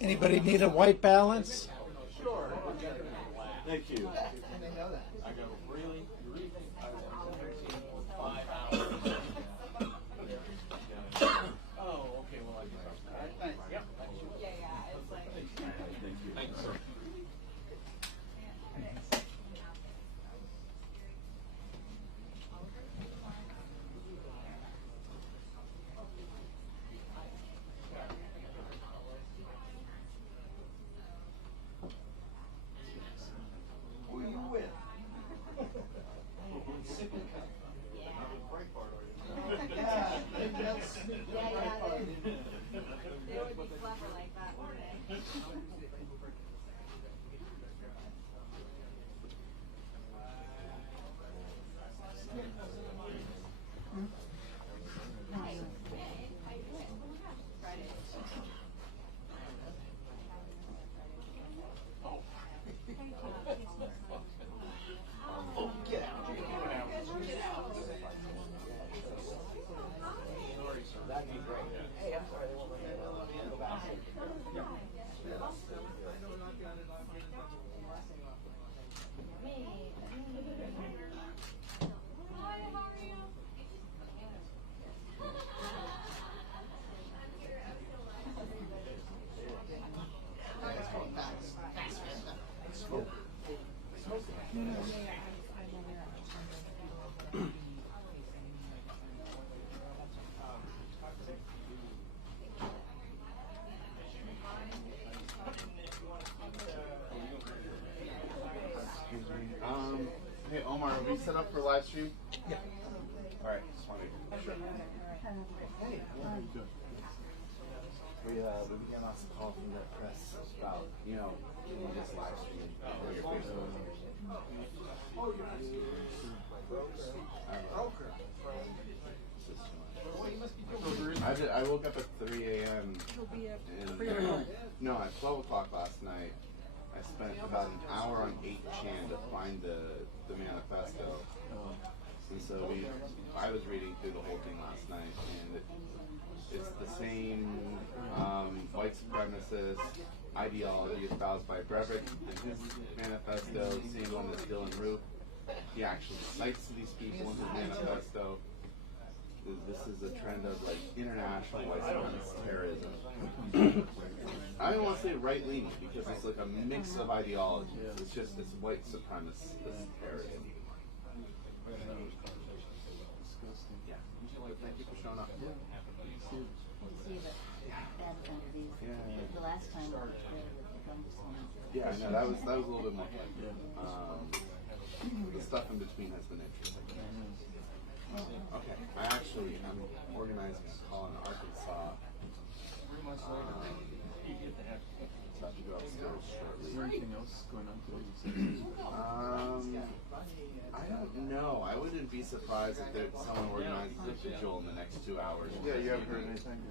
Anybody need a white balance? Sure. Thank you. And they know that. I go really 5 hours. Oh, okay. Well, I can talk to that. Thanks. Yep. Yeah, it's like. Thank you. Thank you, sir. Who are you with? Sip and cup. Yeah, maybe that's the right part. They would be clever like that, wouldn't they? Oh, get out. That'd be great. Hey, I'm sorry, they won't let me go back. Hey Omar, are we set up for live stream? Yeah. All right, just want to make sure. Hey, we began lots of call from the press about, you know, this live stream. I woke up at 3 a.m. No, at 12 o'clock last night. I spent about an hour on 8chan to find the manifesto. And so I was reading through the whole thing last night, and it's the same white supremacist ideology espoused by Breivik in his manifesto, same one as Dylan Roof. He actually cites these people in his manifesto. This is a trend of like international white supremacist terrorism. I don't want to say right leaning because it's like a mix of ideologies. It's just this white supremacist terrorism. Yeah. Thank you for showing up. The last time yeah, I know that was a little bit more fun. The stuff in between has been interesting. Okay, I'm organizing a call in Arkansas. So I have to go upstairs shortly. Is there anything else going on today? I don't know. I wouldn't be surprised if someone organizes a vigil in the next 2 hours. Yeah, you haven't heard anything?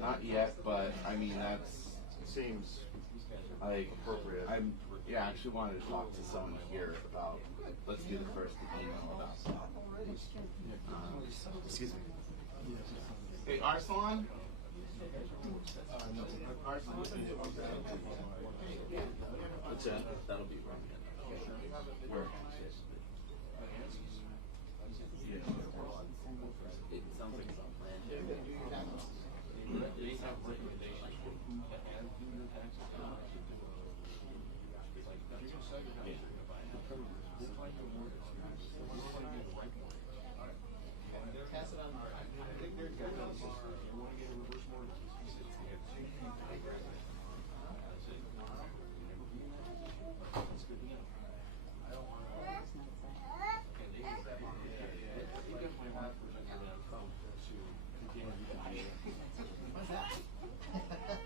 Not yet, but I mean that's Seems like appropriate. I actually wanted to talk to someone here about. Let's do the first email about that. Excuse me. Hey, Arslan. What's that? That'll be wrong. Where? It sounds like it's on plan. Do they have recommendations for who can do your taxes? Pass it on. I think they're good. You want to get a reverse mortgage? That's good to know.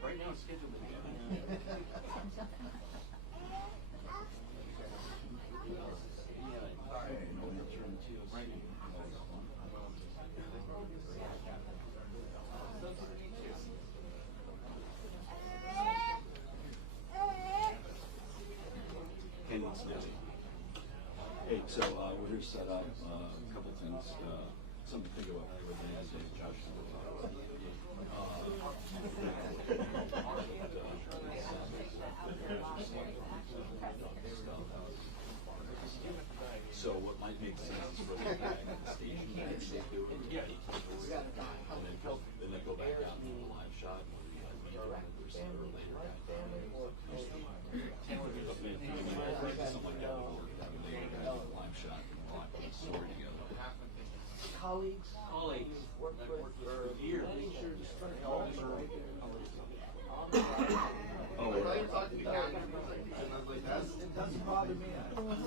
Right now it's scheduled to be. Hey, so we're here to set up a couple things, something to think about for the next day, Josh.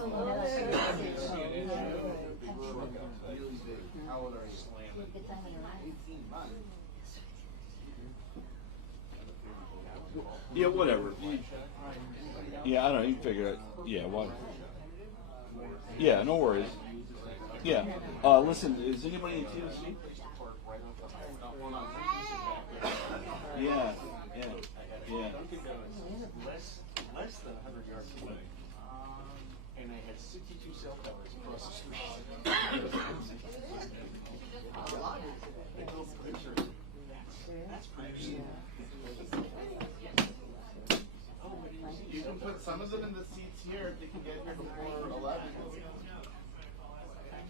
How old are you? Good time in your life. 18 months. Yeah, whatever. Yeah, I don't know. You figure it. Yeah, what? Yeah, no worries. Yeah. Listen, is anybody in TNC? Yeah, yeah, yeah. Less than 100 yards away. And I had 62 cell towers across the street. That's pretty. You can put some of them in the seats here if they can get here before 11.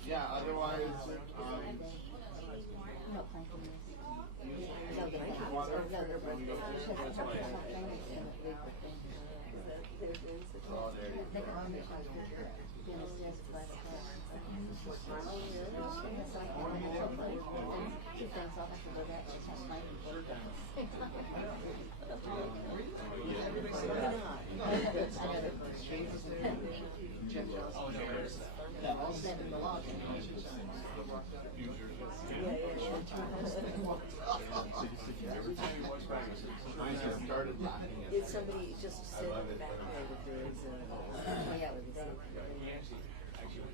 Yeah, otherwise, No, thank you. oh, there you go. Mine just started laughing at It's somebody just said in the back there that there is a, yeah, let me see.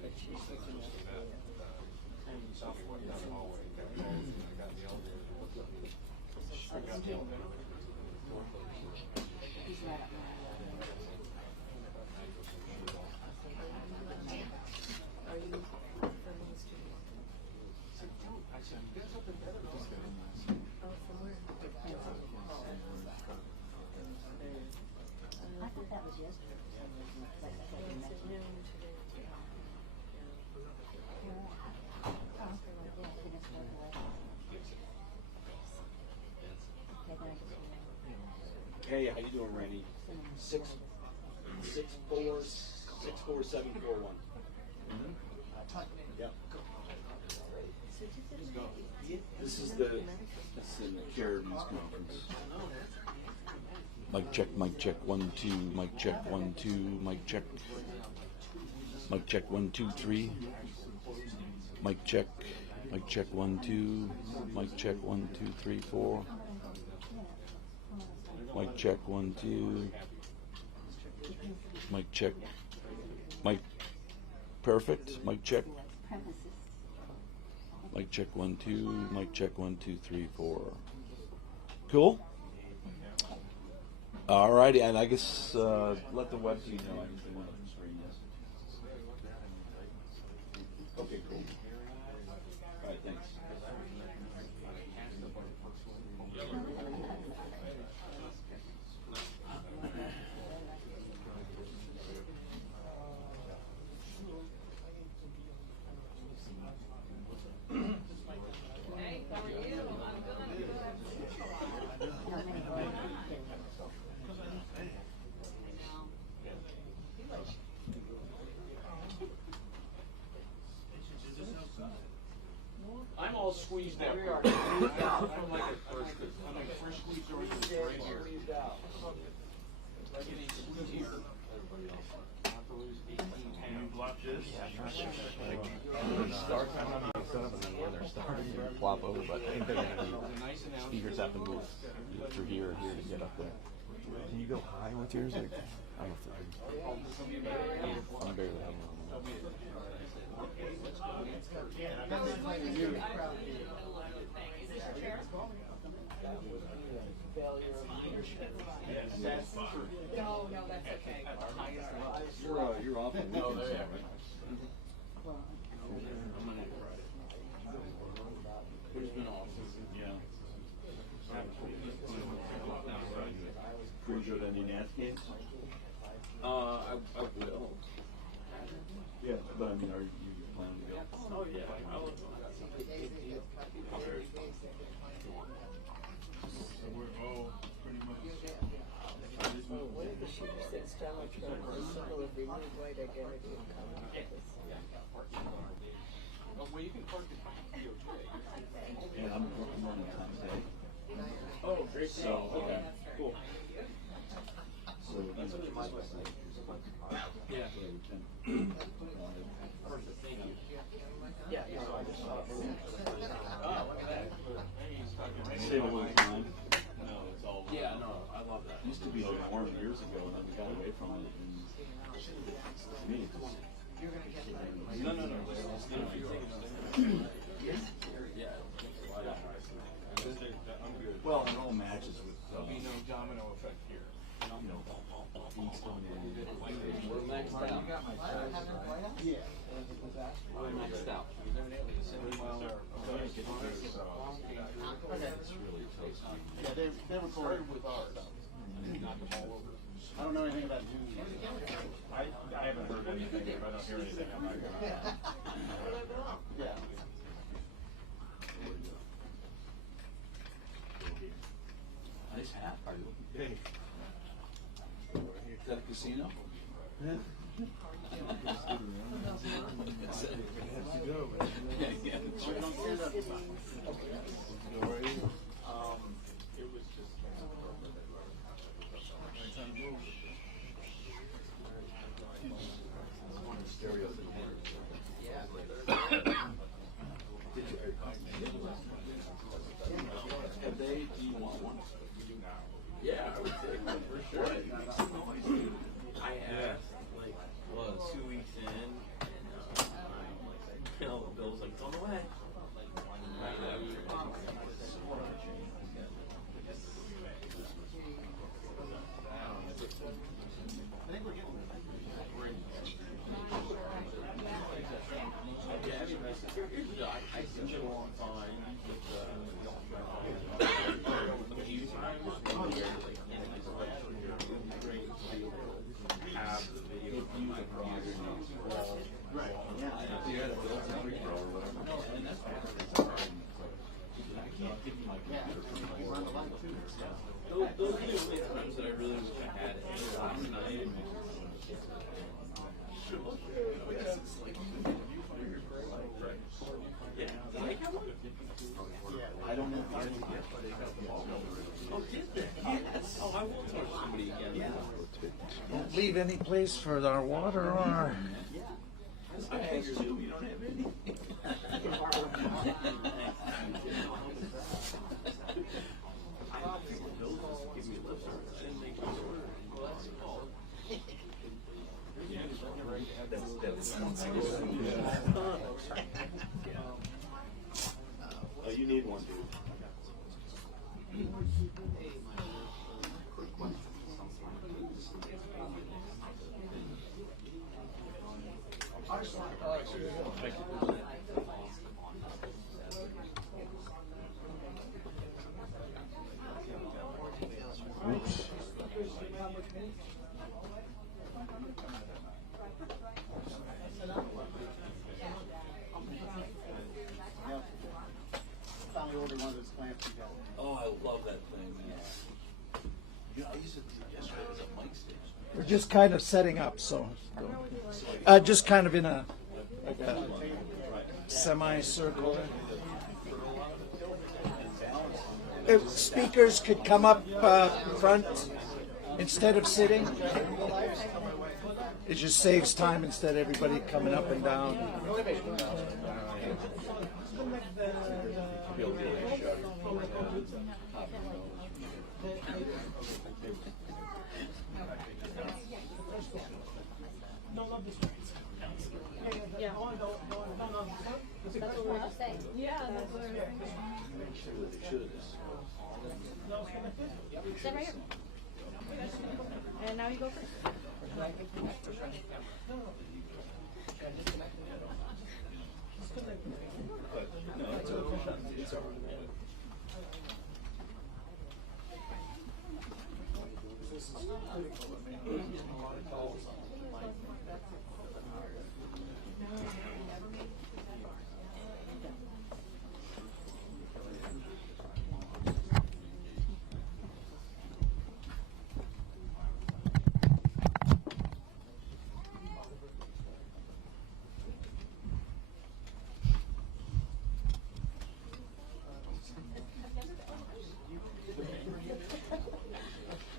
But she's looking at he's not up Are you from those two? Oh, from where? I thought that was yesterday. Like I said, It's at noon today. Hey, how you doing, Randy? 6464741. Yeah. This is the CAIR news conference. Mic check, 1 2, mic check 1 2, mic check. Mic check 1 2 3. Mic check 1 2, mic check 1 2 3 4. Mic check 1 2. Mic check. Mic perfect. Mic check. Mic check 1 2. Mic check 1 2 3 4. Cool. All righty, and I guess let the web team know anything on the screen. Yes. Okay, cool. All right, thanks. Hey, how are you? I'm good. I'm all squeezed out. I'm like a fresh squeezed orange right here. Getting squeezed here. Not to lose 18 pounds. Block this. Start time on the set up and then when they're starting, you flop over. But I think they're going to Nice and out. speakers have to move through here or here to get up there. Can you go high with yours? Like, I don't know if I'm barely hanging on. No, that's okay. You're off on weekends, right? Who's been off? Yeah. Pretty good any Nats games? I will. Yeah, but I mean, are you planning to go? Oh yeah, I will. One of the shooters said Donald Trump was a symbol of renewed white identity and common purpose. Well, you can park the DOJ. Yeah, I'm running time today. Oh, great. So, Okay, cool. So that's what my Yeah. save a little time. Yeah, no, I love that. Used to be the norm years ago, and then we got away from it. And to me, it just, No. Yeah. well, it all matches with, There'll be no domino effect here. you know, beats going in. We're maxed out. Yeah. We're maxed out. It's really toasty. Yeah, they recorded with ours. I don't know anything about Zoom. I haven't heard anything. If I don't hear anything, I'm not gonna. Yeah. Nice hat. Hey. Is that a casino? It was just. Have they, do you want one? Yeah, I would take one for sure. I asked, like, 2 weeks in, and the bill's like, it's on the way. Yeah, here's the deal. I sit you along fine with a few times where, like, have the video from my computer Right. Yeah. Yeah, the bill's a free throw or whatever. and that's I can't give you my computer for You run the light too. those are the only times that I really wish I had it. Last night, yeah. I don't know if I can get, but they got the ball. Oh, did they? Yes. Oh, I will touch somebody again. Yeah. Don't leave any place for our water or our... I figured you don't have any. Give me a lip service. I didn't make you order. Well, that's all. Oh, you need one, dude. Oops. Finally ordered one of those clamps you got. Oh, I love that thing, man. You know, I used to yesterday was at Mike's station. We're just kind of setting up, so just kind of in a like a semicircle. If speakers could come up front instead of sitting, it just saves time instead of everybody coming up and down. Yeah. That's what we're saying. Yeah, that's what we're saying. Sit right here. And now you go first. No, it's okay. It's all right.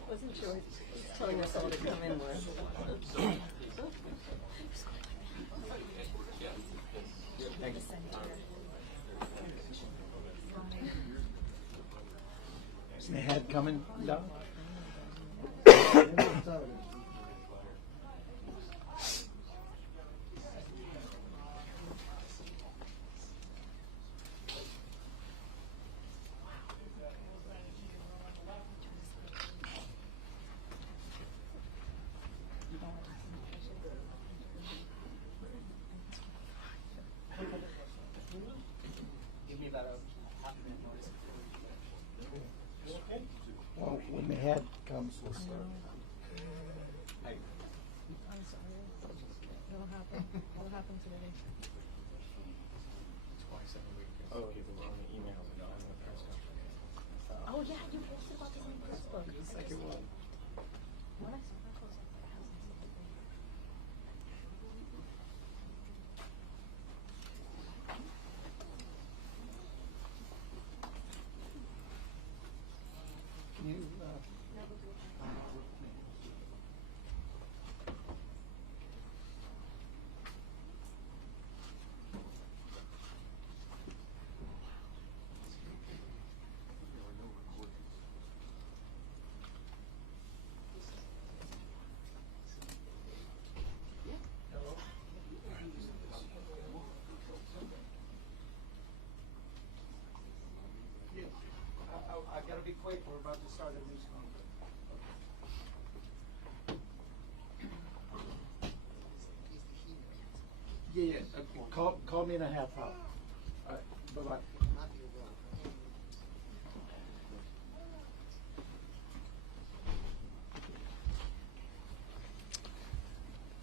Wasn't sure. Telling us all to come in with. My head coming down. Give me about a half a minute notice. Well, when the head comes, we'll start. I'm sorry. What'll happen today? Oh yeah, you posted about this on Facebook. Second one. When I saw that post, I was like, Can you, I gotta be quick, we're about to start a news conference. Yeah, call me in a half hour. All right, bye-bye.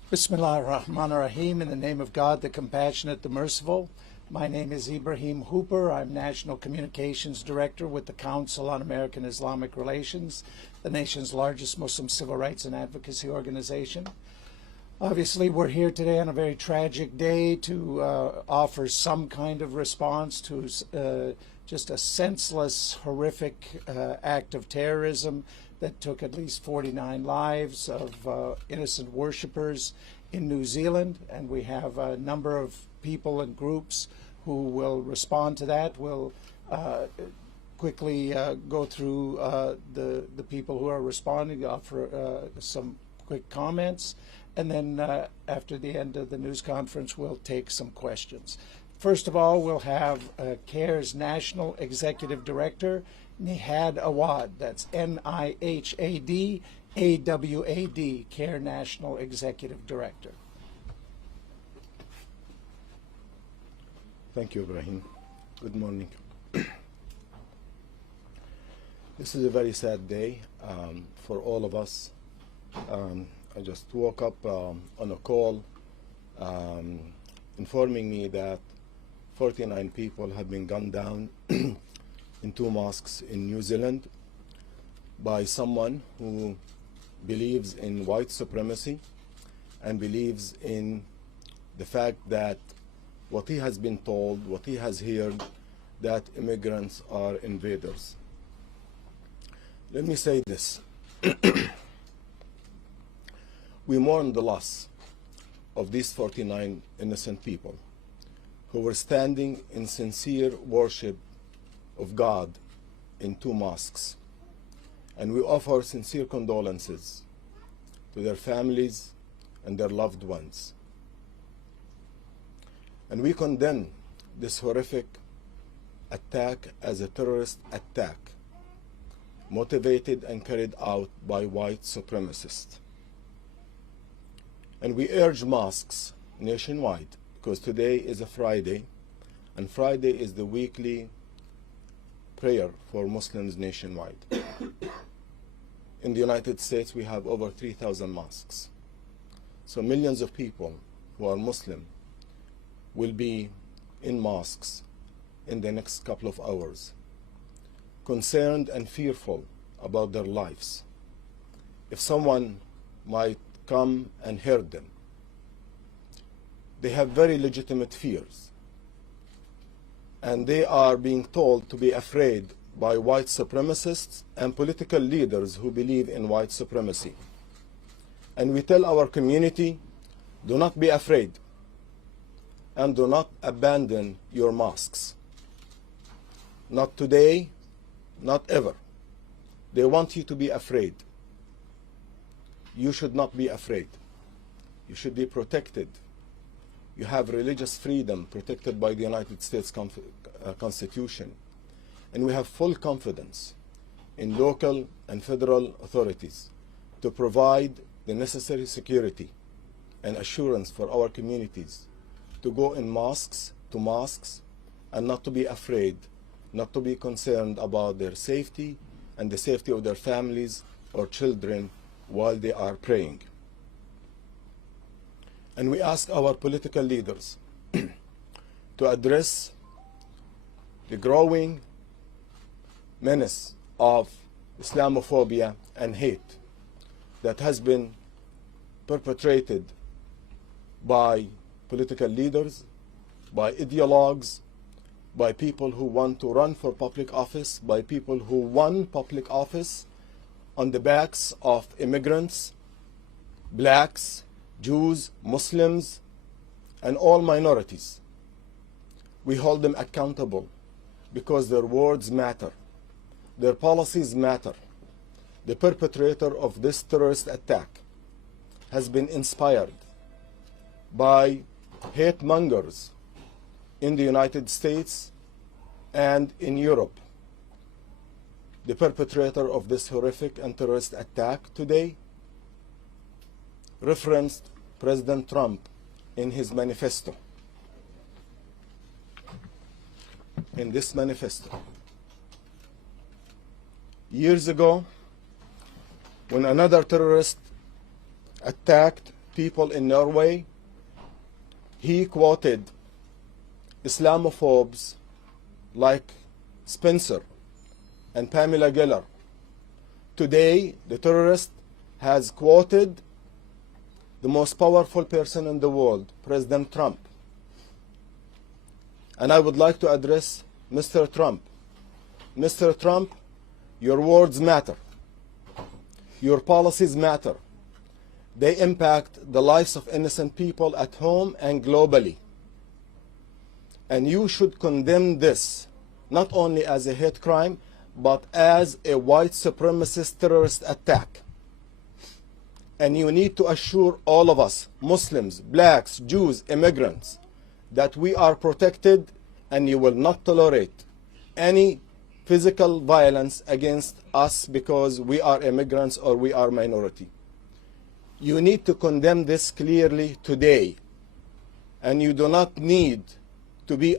Bismillah ar-Rahman ar-Rahim, in the name of God, the Compassionate, the Merciful. My name is Ibrahim Hooper. I'm National Communications Director with the Council on American-Islamic Relations, the nation's largest Muslim civil rights and advocacy organization. Obviously, we're here today on a very tragic day to offer some kind of response to just a senseless, horrific act of terrorism that took at least 49 lives of innocent worshippers in New Zealand. And we have a number of people and groups who will respond to that. We'll quickly go through the people who are responding, offer some quick comments, and then after the end of the news conference, we'll take some questions. First of all, we'll have CAIR's National Executive Director, Nihad Awad. That's Nihad Awad, CAIR National Executive Director. Thank you, Ibrahim. Good morning. This is a very sad day for all of us. I just woke up on a call informing me that 49 people have been gunned down in 2 mosques in New Zealand by someone who believes in white supremacy and believes in the fact that what he has been told, what he has heard, that immigrants are invaders. Let me say this. We mourn the loss of these 49 innocent people who were standing in sincere worship of God in 2 mosques. And we offer sincere condolences to their families and their loved ones. And we condemn this horrific attack as a terrorist attack, motivated and carried out by white supremacists. And we urge mosques nationwide, because today is a Friday, and Friday is the weekly prayer for Muslims nationwide. In the United States, we have over 3,000 mosques. So millions of people who are Muslim will be in mosques in the next couple of hours, concerned and fearful about their lives. If someone might come and hurt them, they have very legitimate fears. And they are being told to be afraid by white supremacists and political leaders who believe in white supremacy. And we tell our community, do not be afraid and do not abandon your mosques. Not today, not ever. They want you to be afraid. You should not be afraid. You should be protected. You have religious freedom protected by the United States Constitution. And we have full confidence in local and federal authorities to provide the necessary security and assurance for our communities to go in mosques, and not to be afraid, not to be concerned about their safety and the safety of their families or children while they are praying. And we ask our political leaders to address the growing menace of Islamophobia and hate that has been perpetrated by political leaders, by ideologues, by people who want to run for public office, by people who won public office on the backs of immigrants, blacks, Jews, Muslims, and all minorities. We hold them accountable because their words matter. Their policies matter. The perpetrator of this terrorist attack has been inspired by hate mongers in the United States and in Europe. The perpetrator of this horrific and terrorist attack today referenced President Trump in his manifesto. In this manifesto. Years ago, when another terrorist attacked people in Norway, he quoted Islamophobes like Spencer and Pamela Geller. Today, the terrorist has quoted the most powerful person in the world, President Trump. And I would like to address Mr. Trump. Mr. Trump, your words matter. Your policies matter. They impact the lives of innocent people at home and globally. And you should condemn this, not only as a hate crime, but as a white supremacist terrorist attack. And you need to assure all of us, Muslims, blacks, Jews, immigrants, that we are protected and you will not tolerate any physical violence against us because we are immigrants or we are minority. You need to condemn this clearly today, and you do not need to be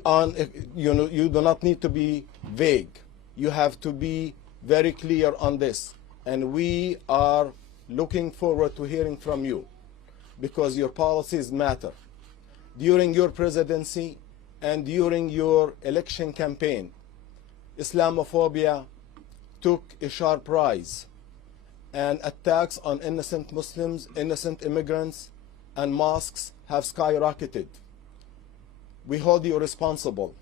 you do not need to be vague. You have to be very clear on this, and we are looking forward to hearing from you because your policies matter. During your presidency and during your election campaign, Islamophobia took a sharp rise, and attacks on innocent Muslims, innocent immigrants, and mosques have skyrocketed. We hold you responsible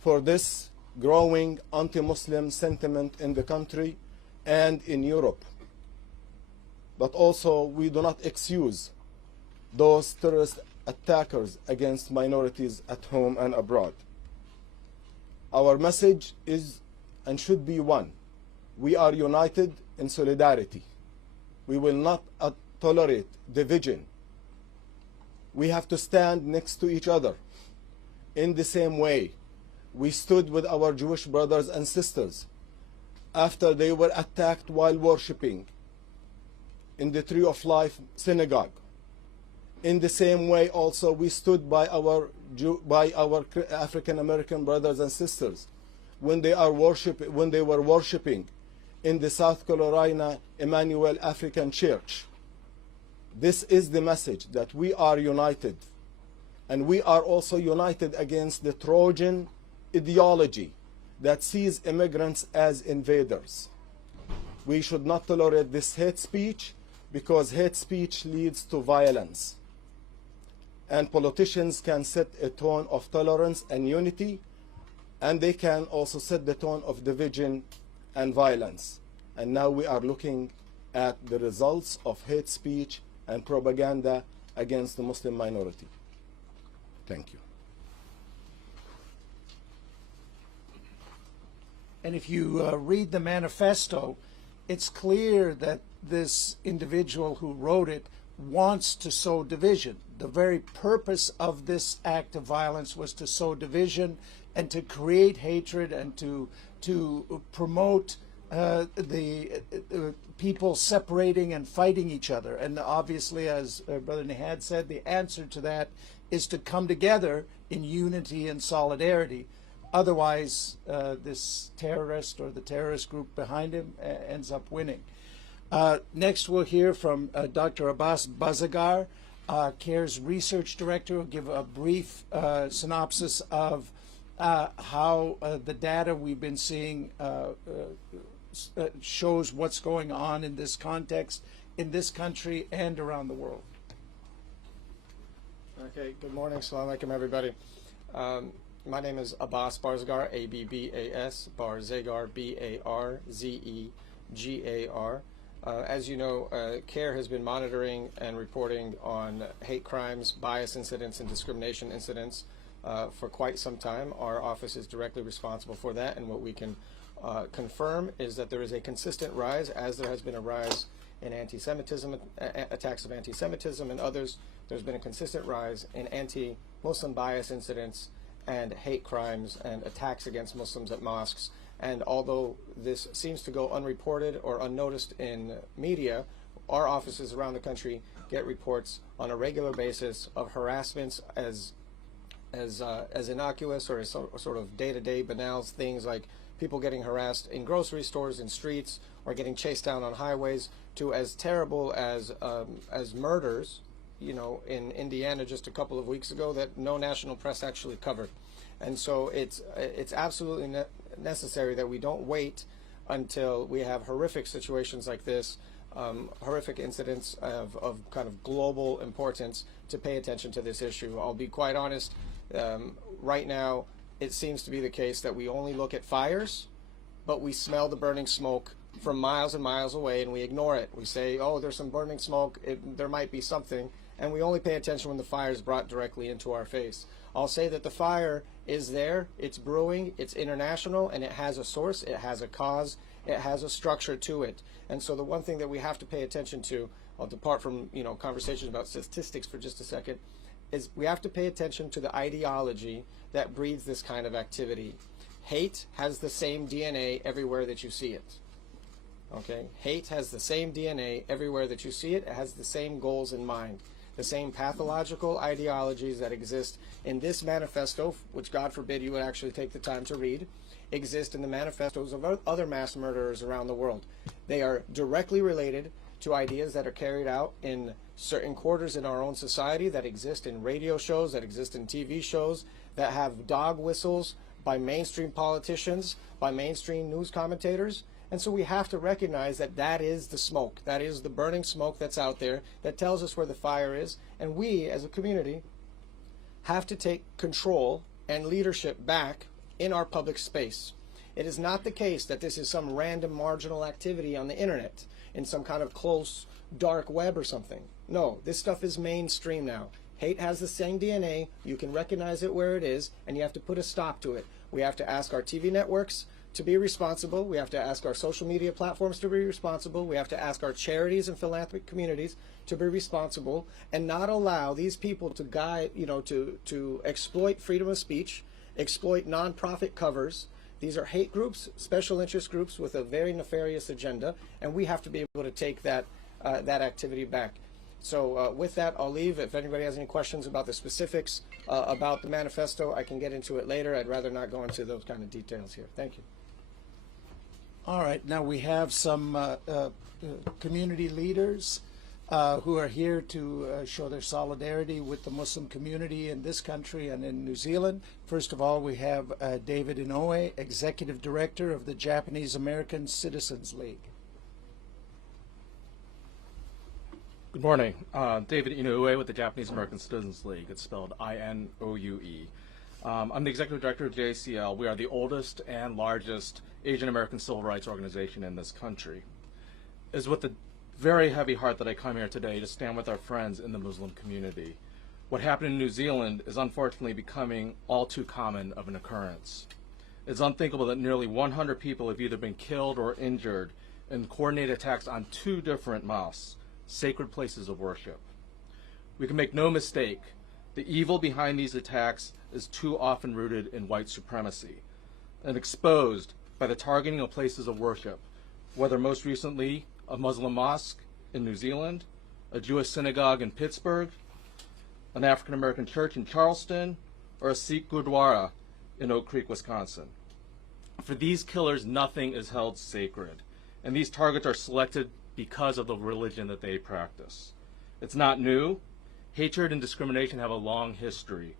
for this growing anti-Muslim sentiment in the country and in Europe. But also, we do not excuse those terrorist attackers against minorities at home and abroad. Our message is and should be one. We are united in solidarity. We will not tolerate division. We have to stand next to each other in the same way we stood with our Jewish brothers and sisters after they were attacked while worshiping in the Tree of Life synagogue. In the same way also we stood by our African American brothers and sisters when they were worshiping in the South Carolina Emmanuel African Church. This is the message, that we are united, and we are also united against the Trojan ideology that sees immigrants as invaders. We should not tolerate this hate speech because hate speech leads to violence. And politicians can set a tone of tolerance and unity, and they can also set the tone of division and violence. And now we are looking at the results of hate speech and propaganda against the Muslim minority. Thank you. And if you read the manifesto, it's clear that this individual who wrote it wants to sow division. The very purpose of this act of violence was to sow division and to create hatred and to promote the people separating and fighting each other. And obviously, as Brother Nihad said, the answer to that is to come together in unity and solidarity. Otherwise, this terrorist or the terrorist group behind him ends up winning. Next, we'll hear from Dr. Abbas Baazigar, CAIR's research director, who will give a brief synopsis of how the data we've been seeing shows what's going on in this context, in this country and around the world. Okay, good morning. Assalamu alaikum, everybody. My name is Abbas Baazigar, A-B-B-A-S, Baazigar, B-A-R-Z-E-G-A-R. As you know, CAIR has been monitoring and reporting on hate crimes, bias incidents, and discrimination incidents for quite some time. Our office is directly responsible for that, and what we can confirm is that there is a consistent rise, as there has been a rise in anti-Semitism, attacks of anti-Semitism and others. There's been a consistent rise in anti-Muslim bias incidents and hate crimes and attacks against Muslims at mosques. And although this seems to go unreported or unnoticed in media, our offices around the country get reports on a regular basis of harassments as innocuous or as sort of day-to-day banal things like people getting harassed in grocery stores, in streets, or getting chased down on highways, to as terrible as murders, you know, in Indiana just a couple of weeks ago that no national press actually covered. And so it's absolutely necessary that we don't wait until we have horrific situations like this, horrific incidents of kind of global importance, to pay attention to this issue. I'll be quite honest, right now it seems to be the case that we only look at fires, but we smell the burning smoke from miles and miles away and we ignore it. We say, oh, there's some burning smoke, there might be something, and we only pay attention when the fire is brought directly into our face. I'll say that the fire is there, it's brewing, it's international, and it has a source, it has a cause, it has a structure to it. And so the one thing that we have to pay attention to, I'll depart from conversations about statistics for just a second, is we have to pay attention to the ideology that breeds this kind of activity. Hate has the same DNA everywhere that you see it. Okay? Hate has the same DNA everywhere that you see it. It has the same goals in mind. The same pathological ideologies that exist in this manifesto, which God forbid you would actually take the time to read, exist in the manifestos of other mass murderers around the world. They are directly related to ideas that are carried out in certain quarters in our own society, that exist in radio shows, that exist in TV shows, that have dog whistles by mainstream politicians, by mainstream news commentators. And so we have to recognize that that is the smoke, that is the burning smoke that's out there that tells us where the fire is. And we, as a community, have to take control and leadership back in our public space. It is not the case that this is some random marginal activity on the internet in some kind of close dark web or something. No, this stuff is mainstream now. Hate has the same DNA. You can recognize it where it is, and you have to put a stop to it. We have to ask our TV networks to be responsible. We have to ask our social media platforms to be responsible. We have to ask our charities and philanthropic communities to be responsible and not allow these people to guide, to exploit freedom of speech, exploit nonprofit covers. These are hate groups, special interest groups with a very nefarious agenda, and we have to be able to take that activity back. So with that, I'll leave. If anybody has any questions about the specifics about the manifesto, I can get into it later. I'd rather not go into those kind of details here. Thank you. All right, now we have some community leaders who are here to show their solidarity with the Muslim community in this country and in New Zealand. First of all, we have David Inouye, Executive Director of the Japanese American Citizens League. Good morning. David Inouye with the Japanese American Citizens League. It's spelled I-N-O-U-E. I'm the Executive Director of JACL. We are the oldest and largest Asian American civil rights organization in this country. It is with a very heavy heart that I come here today to stand with our friends in the Muslim community. What happened in New Zealand is unfortunately becoming all too common of an occurrence. it's unthinkable that nearly 100 people have either been killed or injured in coordinated attacks on 2 different mosques, sacred places of worship. We can make no mistake, the evil behind these attacks is too often rooted in white supremacy and exposed by the targeting of places of worship, whether most recently a Muslim mosque in New Zealand, a Jewish synagogue in Pittsburgh, an African American church in Charleston, or a Sikh Gurdwara in Oak Creek, Wisconsin. For these killers, nothing is held sacred, and these targets are selected because of the religion that they practice. It's not new. Hatred and discrimination have a long history.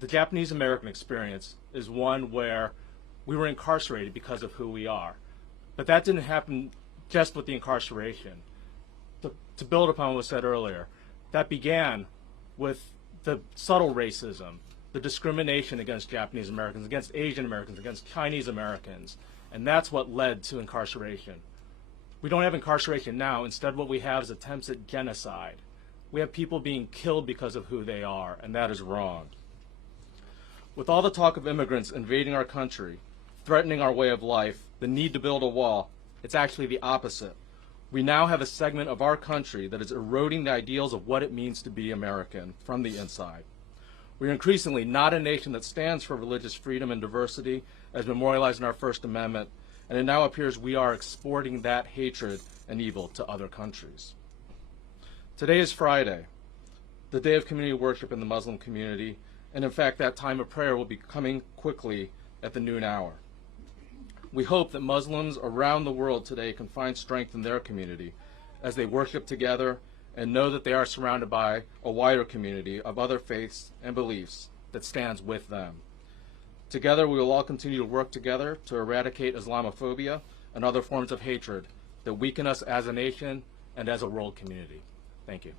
The Japanese American experience is one where we were incarcerated because of who we are. But that didn't happen just with the incarceration. To build upon what was said earlier, that began with the subtle racism, the discrimination against Japanese Americans, against Asian Americans, against Chinese Americans, and that's what led to incarceration. We don't have incarceration now. Instead, what we have is attempts at genocide. We have people being killed because of who they are, and that is wrong. With all the talk of immigrants invading our country, threatening our way of life, the need to build a wall, it's actually the opposite. We now have a segment of our country that is eroding the ideals of what it means to be American from the inside. We are increasingly not a nation that stands for religious freedom and diversity as memorialized in our First Amendment, and it now appears we are exporting that hatred and evil to other countries. Today is Friday, the day of community worship in the Muslim community, and in fact that time of prayer will be coming quickly at the noon hour. We hope that Muslims around the world today can find strength in their community as they worship together and know that they are surrounded by a wider community of other faiths and beliefs that stands with them. Together, we will all continue to work together to eradicate Islamophobia and other forms of hatred that weaken us as a nation and as a world community. Thank you.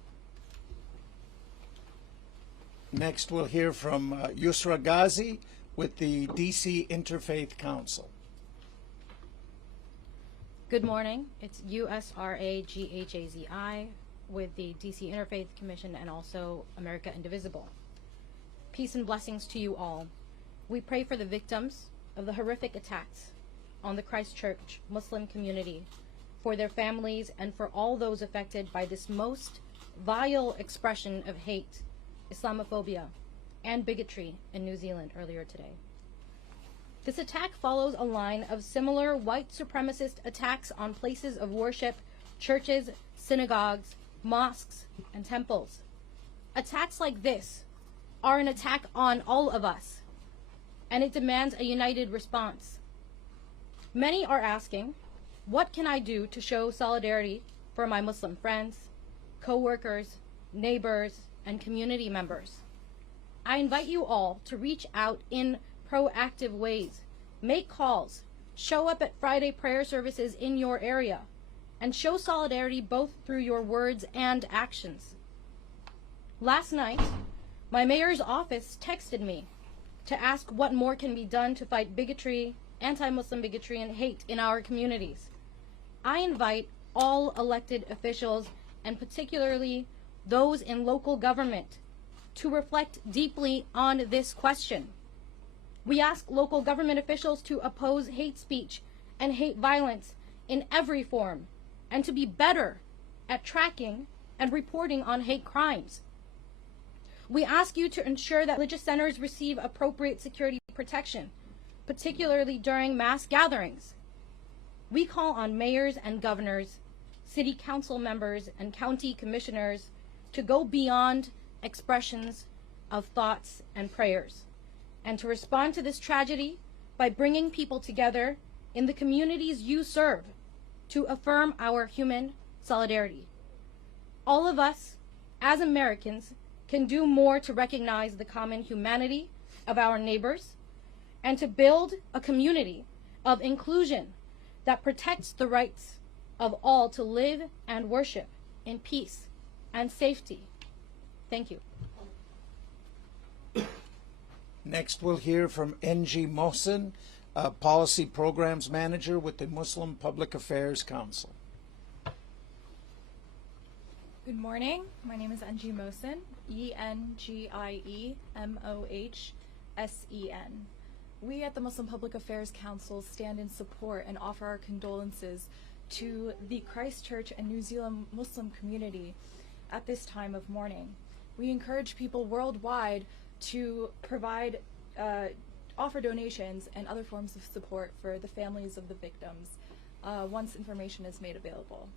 Next, we'll hear from Yusra Ghazi with the DC Interfaith Council. Good morning. It's USRA GHAZI with the DC Interfaith Commission and also America Indivisible. Peace and blessings to you all. We pray for the victims of the horrific attacks on the Christchurch Muslim community, for their families, and for all those affected by this most vile expression of hate, Islamophobia, and bigotry in New Zealand earlier today. This attack follows a line of similar white supremacist attacks on places of worship, churches, synagogues, mosques, and temples. Attacks like this are an attack on all of us, and it demands a united response. Many are asking, what can I do to show solidarity for my Muslim friends, co-workers, neighbors, and community members? I invite you all to reach out in proactive ways, make calls, show up at Friday prayer services in your area, and show solidarity both through your words and actions. Last night, my mayor's office texted me to ask what more can be done to fight bigotry, anti-Muslim bigotry, and hate in our communities. I invite all elected officials, and particularly those in local government, to reflect deeply on this question. We ask local government officials to oppose hate speech and hate violence in every form, and to be better at tracking and reporting on hate crimes. We ask you to ensure that religious centers receive appropriate security protection, particularly during mass gatherings. We call on mayors and governors, city council members, and county commissioners to go beyond expressions of thoughts and prayers, and to respond to this tragedy by bringing people together in the communities you serve to affirm our human solidarity. All of us, as Americans, can do more to recognize the common humanity of our neighbors and to build a community of inclusion that protects the rights of all to live and worship in peace and safety. Thank you. Next, we'll hear from N.G. Mohsen, Policy Programs Manager with the Muslim Public Affairs Council. Good morning. My name is N.G. Mohsen, E-N-G-I-E-M-O-H-S-E-N. We at the Muslim Public Affairs Council stand in support and offer our condolences to the Christchurch and New Zealand Muslim community at this time of mourning. We encourage people worldwide to provide, offer donations and other forms of support for the families of the victims once information is made available.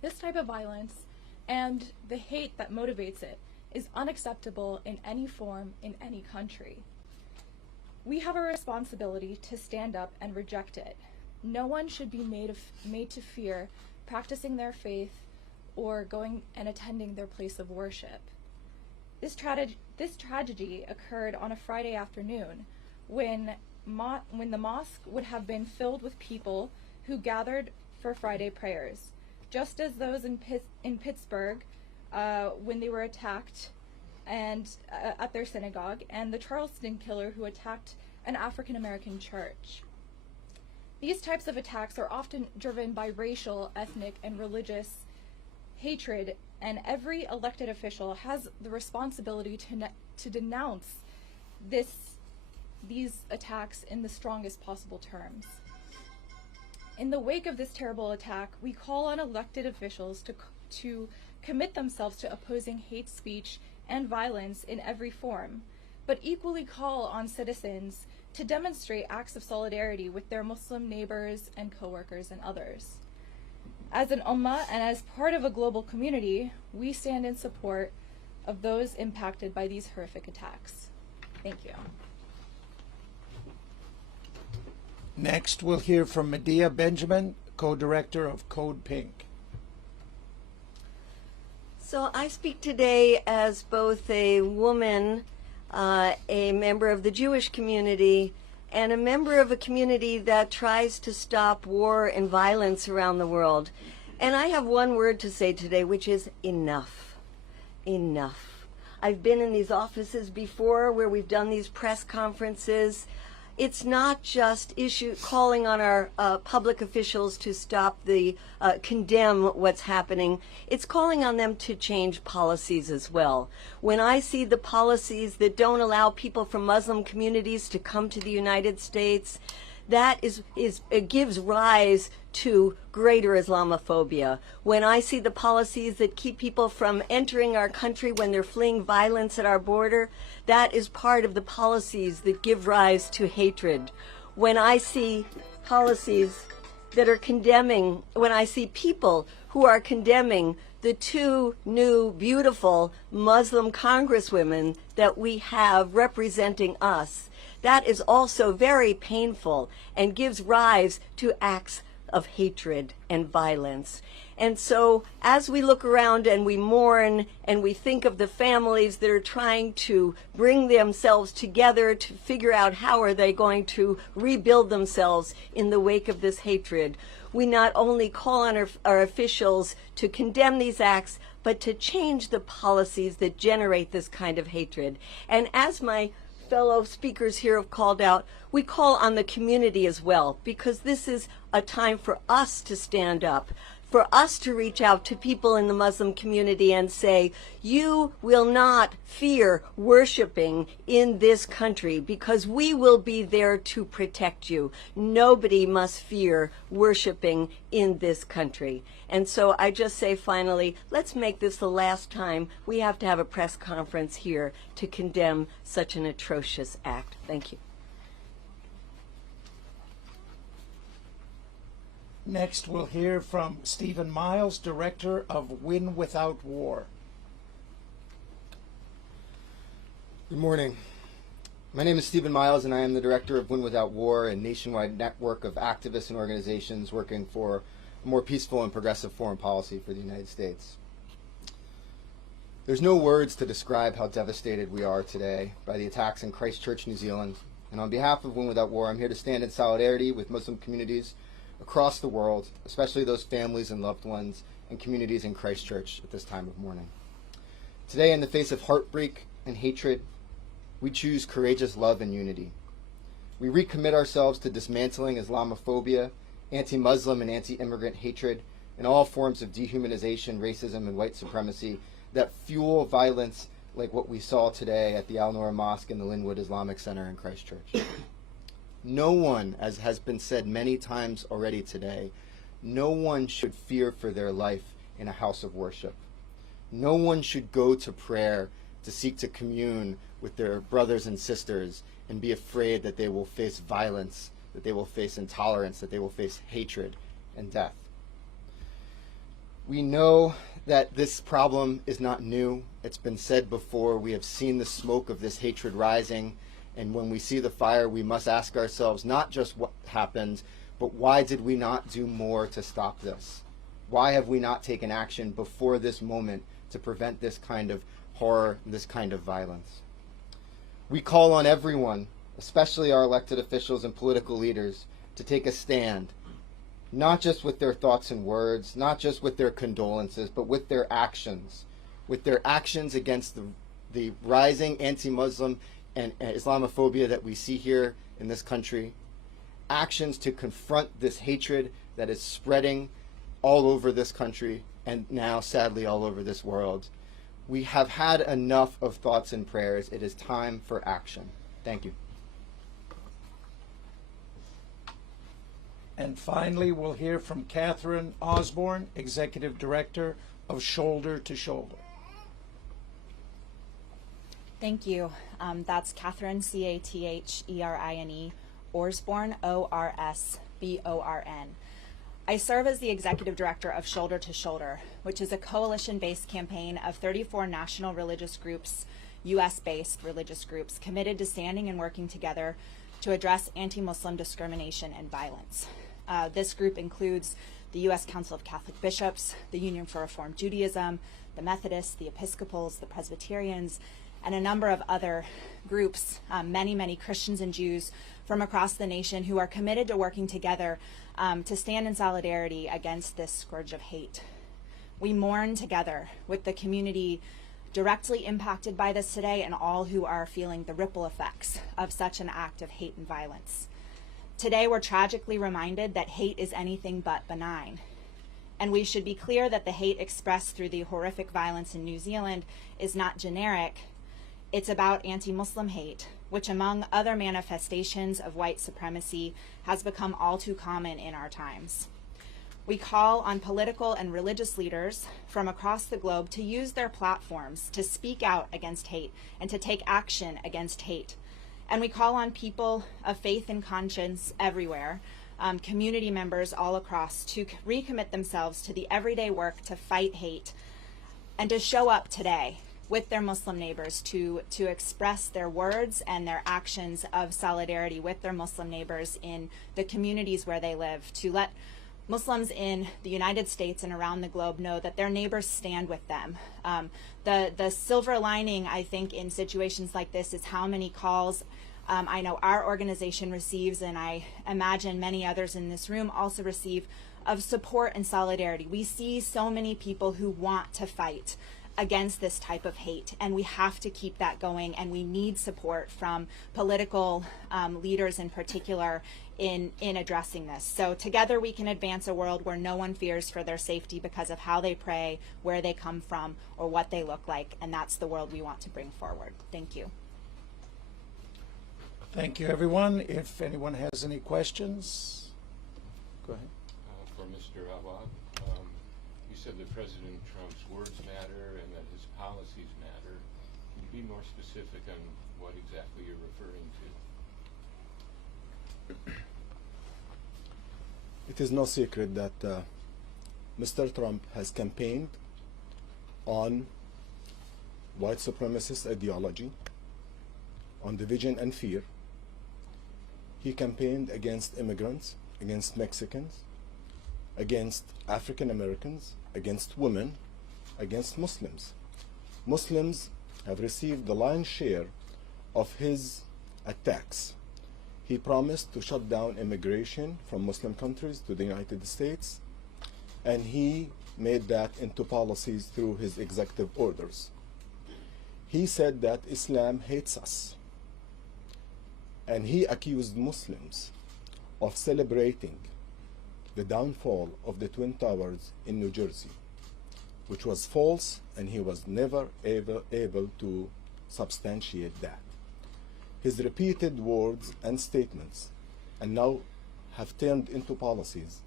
This type of violence and the hate that motivates it is unacceptable in any form in any country. We have a responsibility to stand up and reject it. No one should be made to fear practicing their faith or going and attending their place of worship. This tragedy occurred on a Friday afternoon when the mosque would have been filled with people who gathered for Friday prayers, just as those in Pittsburgh when they were attacked and at their synagogue, and the Charleston killer who attacked an African-American church. These types of attacks are often driven by racial, ethnic, and religious hatred, and every elected official has the responsibility to denounce these attacks in the strongest possible terms. In the wake of this terrible attack, we call on elected officials to commit themselves to opposing hate speech and violence in every form, but equally call on citizens to demonstrate acts of solidarity with their Muslim neighbors and coworkers and others. As an ummah and as part of a global community, we stand in support of those impacted by these horrific attacks. Thank you. Next, we'll hear from Medea Benjamin, co-director of Code Pink. So I speak today as both a woman, a member of the Jewish community, and a member of a community that tries to stop war and violence around the world. And I have one word to say today, which is enough. Enough. I've been in these offices before where we've done these press conferences. It's not just calling on our public officials to stop condemn what's happening. It's calling on them to change policies as well. When I see the policies that don't allow people from Muslim communities to come to the United States, that it gives rise to greater Islamophobia. When I see the policies that keep people from entering our country when they're fleeing violence at our border, that is part of the policies that give rise to hatred. When I see policies that are condemning, when I see people who are condemning the two new beautiful Muslim congresswomen that we have representing us, that is also very painful and gives rise to acts of hatred and violence. And so as we look around and we mourn and we think of the families that are trying to bring themselves together to figure out how are they going to rebuild themselves in the wake of this hatred, we not only call on our officials to condemn these acts, but to change the policies that generate this kind of hatred. And as my fellow speakers here have called out, we call on the community as well, because this is a time for us to stand up, for us to reach out to people in the Muslim community and say, you will not fear worshiping in this country because we will be there to protect you. Nobody must fear worshiping in this country. And so I just say finally, let's make this the last time we have to have a press conference here to condemn such an atrocious act. Thank you. Next, we'll hear from Stephen Miles, director of Win Without War. Good morning. My name is Stephen Miles, and I am the director of Win Without War, a nationwide network of activists and organizations working for a more peaceful and progressive foreign policy for the United States. There's no words to describe how devastated we are today by the attacks in Christchurch, New Zealand. And on behalf of Win Without War, I'm here to stand in solidarity with Muslim communities across the world, especially those families and loved ones and communities in Christchurch at this time of mourning. Today, in the face of heartbreak and hatred, we choose courageous love and unity. We recommit ourselves to dismantling Islamophobia, anti-Muslim and anti-immigrant hatred, and all forms of dehumanization, racism, and white supremacy that fuel violence like what we saw today at the Al Noor Mosque and the Linwood Islamic Center in Christchurch. No one, as has been said many times already today, no one should fear for their life in a house of worship. No one should go to prayer to seek to commune with their brothers and sisters and be afraid that they will face violence, that they will face intolerance, that they will face hatred and death. We know that this problem is not new. It's been said before. We have seen the smoke of this hatred rising, and when we see the fire, we must ask ourselves not just what happened, but why did we not do more to stop this? Why have we not taken action before this moment to prevent this kind of horror, this kind of violence? We call on everyone, especially our elected officials and political leaders, to take a stand, not just with their thoughts and words, not just with their condolences, but with their actions against the rising anti-Muslim and Islamophobia that we see here in this country, actions to confront this hatred that is spreading all over this country and now sadly all over this world. We have had enough of thoughts and prayers. It is time for action. Thank you. And finally, we'll hear from Catherine Osborne, Executive Director of Shoulder to Shoulder. Thank you. That's Catherine, C-A-T-H-E-R-I-N-E, Osborne, O-R-S-B-O-R-N. I serve as the Executive Director of Shoulder to Shoulder, which is a coalition-based campaign of 34 national religious groups, U.S.-based religious groups, committed to standing and working together to address anti-Muslim discrimination and violence. This group includes the U.S. Council of Catholic Bishops, the Union for Reform Judaism, the Methodists, the Episcopals, the Presbyterians, and a number of other groups, many Christians and Jews from across the nation who are committed to working together to stand in solidarity against this scourge of hate. We mourn together with the community directly impacted by this today and all who are feeling the ripple effects of such an act of hate and violence. Today, we're tragically reminded that hate is anything but benign. And we should be clear that the hate expressed through the horrific violence in New Zealand is not generic. It's about anti-Muslim hate, which among other manifestations of white supremacy has become all too common in our times. We call on political and religious leaders from across the globe to use their platforms to speak out against hate and to take action against hate. And we call on people of faith and conscience everywhere, community members all across, to recommit themselves to the everyday work to fight hate and to show up today with their Muslim neighbors to express their words and their actions of solidarity with their Muslim neighbors in the communities where they live, to let Muslims in the United States and around the globe know that their neighbors stand with them. The silver lining, I think, in situations like this is how many calls I know our organization receives, and I imagine many others in this room also receive, of support and solidarity. We see so many people who want to fight against this type of hate, and we have to keep that going, and we need support from political leaders in particular in addressing this. So together we can advance a world where no one fears for their safety because of how they pray, where they come from, or what they look like, and that's the world we want to bring forward. Thank you. Thank you, everyone. If anyone has any questions, go ahead. For Mr. Awad, you said that President Trump's words matter and that his policies matter. Can you be more specific on what exactly you're referring to? It is no secret that Mr. Trump has campaigned on white supremacist ideology, on division and fear. He campaigned against immigrants, against Mexicans, against African Americans, against women, against Muslims. Muslims have received the lion's share of his attacks. He promised to shut down immigration from Muslim countries to the United States, and he made that into policies through his executive orders. He said that Islam hates us, and he accused Muslims of celebrating the downfall of the Twin Towers in New Jersey. which was false, and he was never able to substantiate that. His repeated words and statements, and now have turned into policies,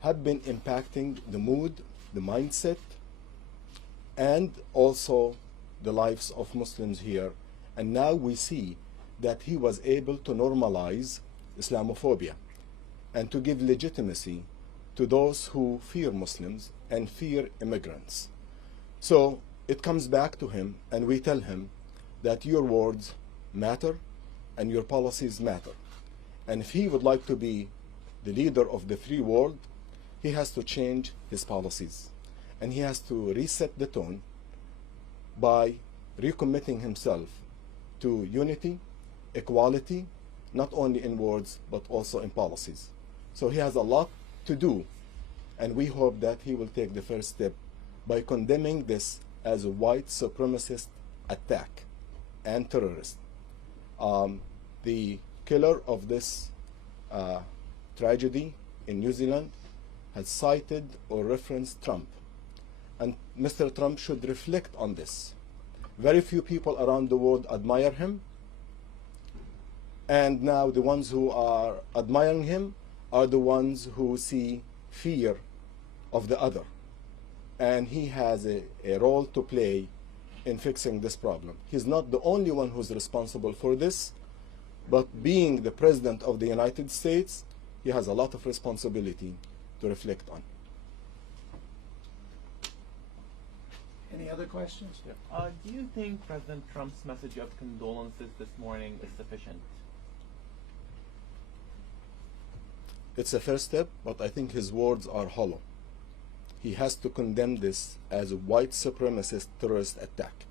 have been impacting the mood, the mindset, and also the lives of Muslims here. And now we see that he was able to normalize Islamophobia and to give legitimacy to those who fear Muslims and fear immigrants. So it comes back to him, and we tell him that your words matter and your policies matter. And if he would like to be the leader of the free world, he has to change his policies. And he has to reset the tone by recommitting himself to unity, equality, not only in words, but also in policies. So he has a lot to do, and we hope that he will take the first step by condemning this as a white supremacist attack and terrorist. The killer of this tragedy in New Zealand has cited or referenced Trump. And Mr. Trump should reflect on this. Very few people around the world admire him. And now the ones who are admiring him are the ones who see fear of the other. And he has a role to play in fixing this problem. He's not the only one who's responsible for this, but being the President of the United States, he has a lot of responsibility to reflect on. Any other questions? Do you think President Trump's message of condolences this morning is sufficient? It's a first step, but I think his words are hollow. He has to condemn this as a white supremacist terrorist attack.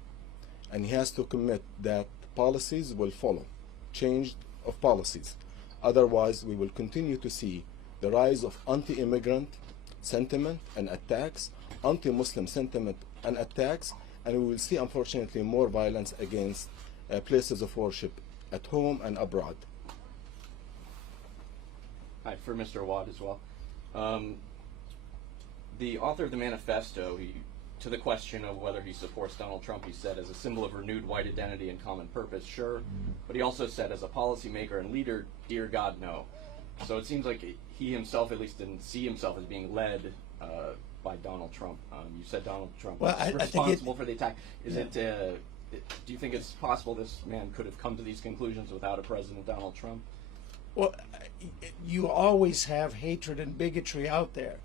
And he has to commit that policies will follow, change of policies. Otherwise, we will continue to see the rise of anti-immigrant sentiment and attacks, anti-Muslim sentiment and attacks, and we will see, unfortunately, more violence against places of worship at home and abroad. Hi, for Mr. Watt as well. The author of the manifesto, to the question of whether he supports Donald Trump, he said, as a symbol of renewed white identity and common purpose, sure. But he also said, as a policymaker and leader, dear God, no. So it seems like he himself at least didn't see himself as being led by Donald Trump. You said Donald Trump was responsible for the attack. Do you think it's possible this man could have come to these conclusions without a President Donald Trump? Well, you always have hatred and bigotry out there.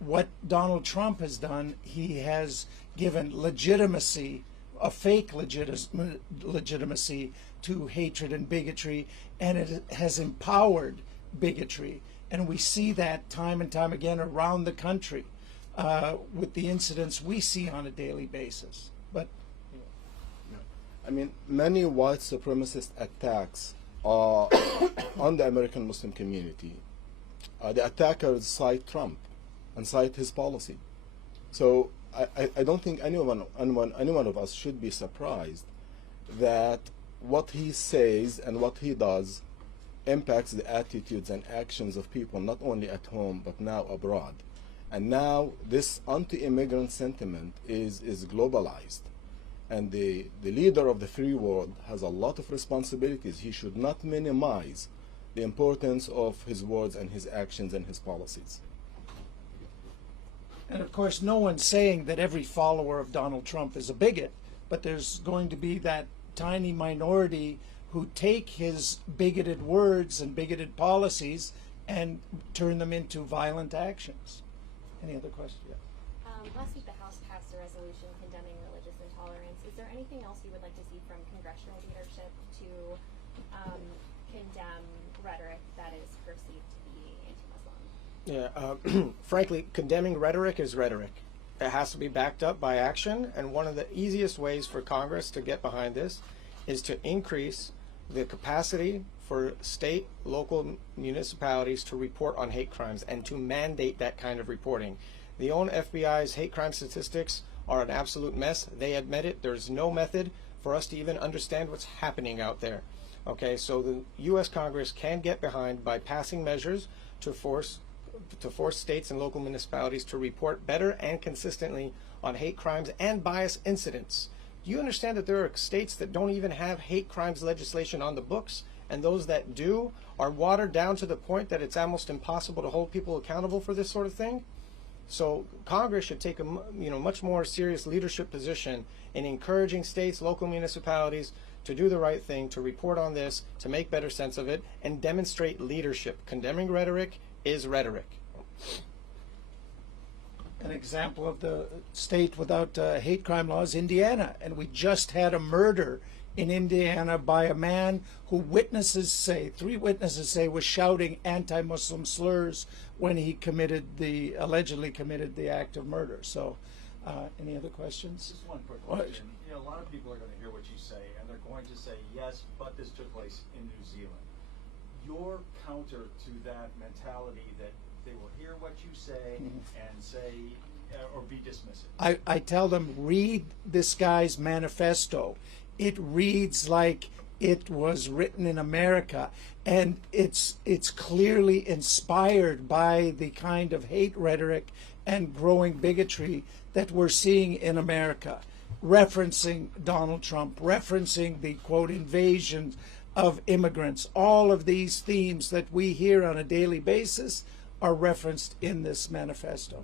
What Donald Trump has done, he has given legitimacy, a fake legitimacy to hatred and bigotry, and it has empowered bigotry. And we see that time and time again around the country with the incidents we see on a daily basis. But I mean, many white supremacist attacks on the American Muslim community, the attackers cite Trump and cite his policy. So I don't think any one of us should be surprised that what he says and what he does impacts the attitudes and actions of people, not only at home, but now abroad. And now this anti-immigrant sentiment is globalized. And the leader of the free world has a lot of responsibilities. He should not minimize the importance of his words and his actions and his policies. And of course, no one's saying that every follower of Donald Trump is a bigot, but there's going to be that tiny minority who take his bigoted words and bigoted policies and turn them into violent actions. Any other questions? Yeah. Last week, the House passed a resolution condemning religious intolerance. Is there anything else you would like to see from congressional leadership to condemn rhetoric that is perceived to be anti-Muslim? Yeah, frankly, condemning rhetoric is rhetoric. It has to be backed up by action, and one of the easiest ways for Congress to get behind this is to increase the capacity for state, local municipalities to report on hate crimes and to mandate that kind of reporting. The own FBI's hate crime statistics are an absolute mess. They admit it. There's no method for us to even understand what's happening out there. Okay, so the U.S. Congress can get behind by passing measures to force to force states and local municipalities to report better and consistently on hate crimes and bias incidents. Do you understand that there are states that don't even have hate crimes legislation on the books, and those that do are watered down to the point that it's almost impossible to hold people accountable for this sort of thing? So Congress should take a much more serious leadership position in encouraging states, local municipalities to do the right thing, to report on this, to make better sense of it, and demonstrate leadership. Condemning rhetoric is rhetoric. An example of the state without hate crime laws, Indiana, and we just had a murder in Indiana by a man who three witnesses say was shouting anti-Muslim slurs when he allegedly committed the act of murder. So, any other questions? Just one quick question. You know, a lot of people are going to hear what you say, and they're going to say, yes, but this took place in New Zealand. Your counter to that mentality that they will hear what you say and say, or be dismissive. I tell them, read this guy's manifesto. It reads like it was written in America, and it's clearly inspired by the kind of hate rhetoric and growing bigotry that we're seeing in America, referencing Donald Trump, referencing the, quote, invasion of immigrants. All of these themes that we hear on a daily basis are referenced in this manifesto.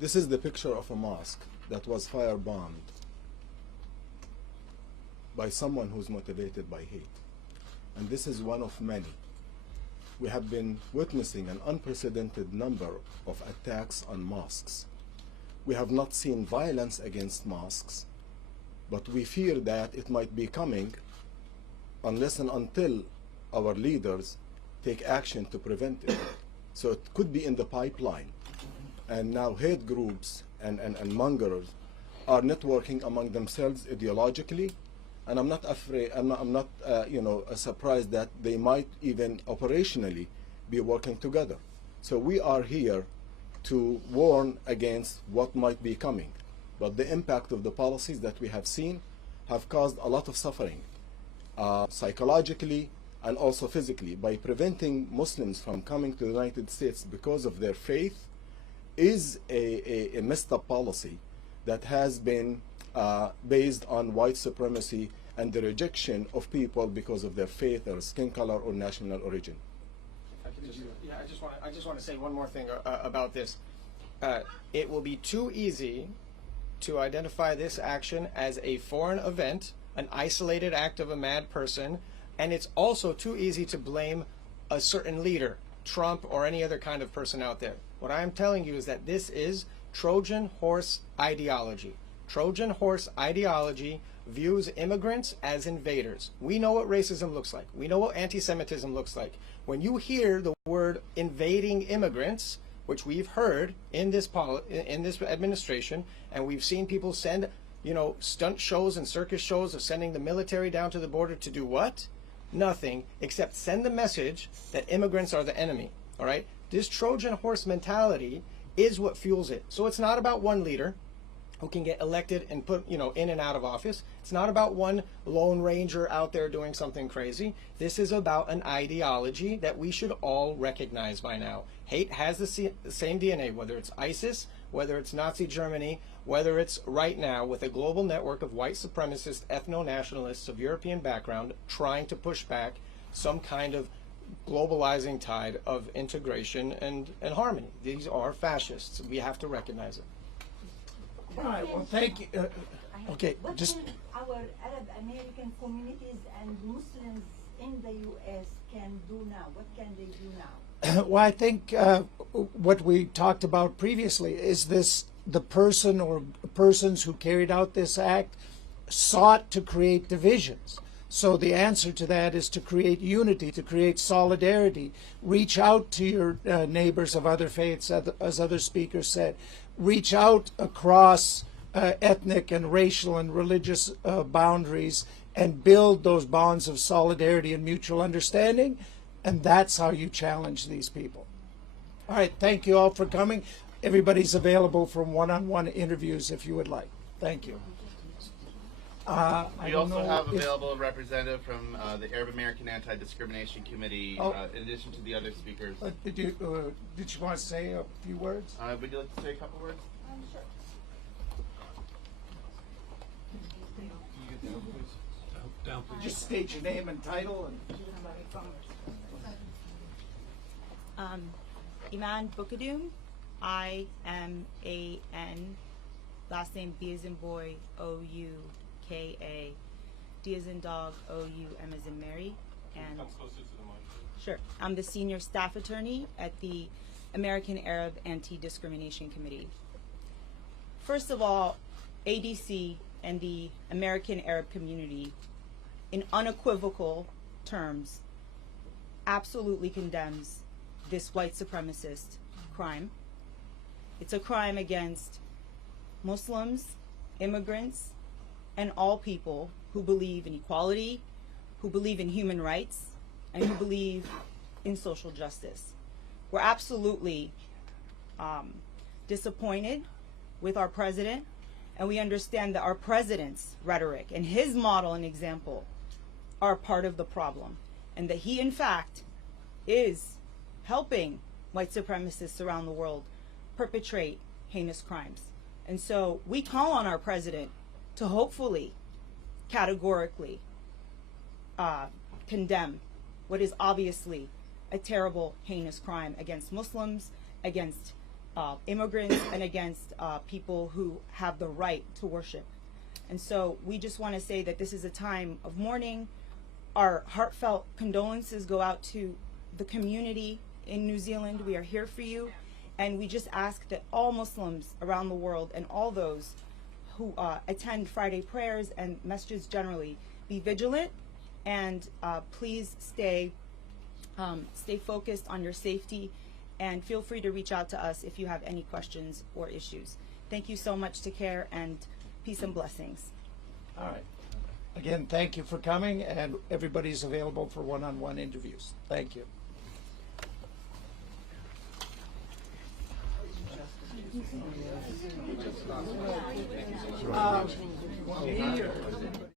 This is the picture of a mosque that was firebombed by someone who's motivated by hate. And this is one of many. We have been witnessing an unprecedented number of attacks on mosques. We have not seen violence against mosques, but we fear that it might be coming unless and until our leaders take action to prevent it. So it could be in the pipeline. And now hate groups and mongers are networking among themselves ideologically, and I'm not afraid. I'm not surprised that they might even operationally be working together. So we are here to warn against what might be coming. But the impact of the policies that we have seen have caused a lot of suffering, psychologically and also physically. By preventing Muslims from coming to the United States because of their faith is a messed up policy that has been based on white supremacy and the rejection of people because of their faith or skin color or national origin. I just want to say one more thing about this. It will be too easy to identify this action as a foreign event, an isolated act of a mad person, and it's also too easy to blame a certain leader, Trump or any other kind of person out there. What I'm telling you is that this is Trojan horse ideology. Trojan horse ideology views immigrants as invaders. We know what racism looks like. We know what anti-Semitism looks like. When you hear the word invading immigrants, which we've heard in this administration, and we've seen people send, stunt shows and circus shows of sending the military down to the border to do what? Nothing, except send the message that immigrants are the enemy, all right? This Trojan horse mentality is what fuels it. So it's not about one leader who can get elected and put, in and out of office. It's not about one lone ranger out there doing something crazy. This is about an ideology that we should all recognize by now. Hate has the same DNA, whether it's ISIS, whether it's Nazi Germany, whether it's right now with a global network of white supremacist ethno-nationalists of European background trying to push back some kind of globalizing tide of integration and harmony. These are fascists. We have to recognize it. All right, well, thank you. Okay, What just... can our Arab American communities and Muslims in the U.S. can do now? What can they do now? Well, I think what we talked about previously is the person or persons who carried out this act sought to create divisions. So the answer to that is to create unity, to create solidarity, reach out to your neighbors of other faiths, as other speakers said, reach out across ethnic and racial and religious boundaries and build those bonds of solidarity and mutual understanding. And that's how you challenge these people. All right, thank you all for coming. Everybody's available for one-on-one interviews if you would like. Thank you. I We don't also know have if- available a representative from the Arab American Anti-Discrimination Committee, Oh. in addition to the other speakers. Did you want to say a few words? Would you like to say a couple words? Sure. Just state your name and title and. Iman Bukadum, I-M-A-N, last name B as in boy, O-U-K-A, D as in dog, O-U-M as in Mary. And Come closer to the mic. sure, I'm the senior staff attorney at the American Arab Anti-Discrimination Committee. First of all, ADC and the American Arab community, in unequivocal terms, absolutely condemns this white supremacist crime. It's a crime against Muslims, immigrants, and all people who believe in equality, who believe in human rights, and who believe in social justice. We're absolutely disappointed with our president, and we understand that our president's rhetoric and his model and example are part of the problem, and that he, in fact, is helping white supremacists around the world perpetrate heinous crimes. And so we call on our president to hopefully categorically condemn what is obviously a terrible, heinous crime against Muslims, against immigrants, and against people who have the right to worship. And so we just want to say that this is a time of mourning. Our heartfelt condolences go out to the community in New Zealand. We are here for you, and we just ask that all Muslims around the world and all those who attend Friday prayers and messages generally be vigilant, and please stay focused on your safety, and feel free to reach out to us if you have any questions or issues. Thank you so much to CAIR, and peace and blessings. All right. Again, thank you for coming, and everybody's available for one-on-one interviews. Thank you. Me or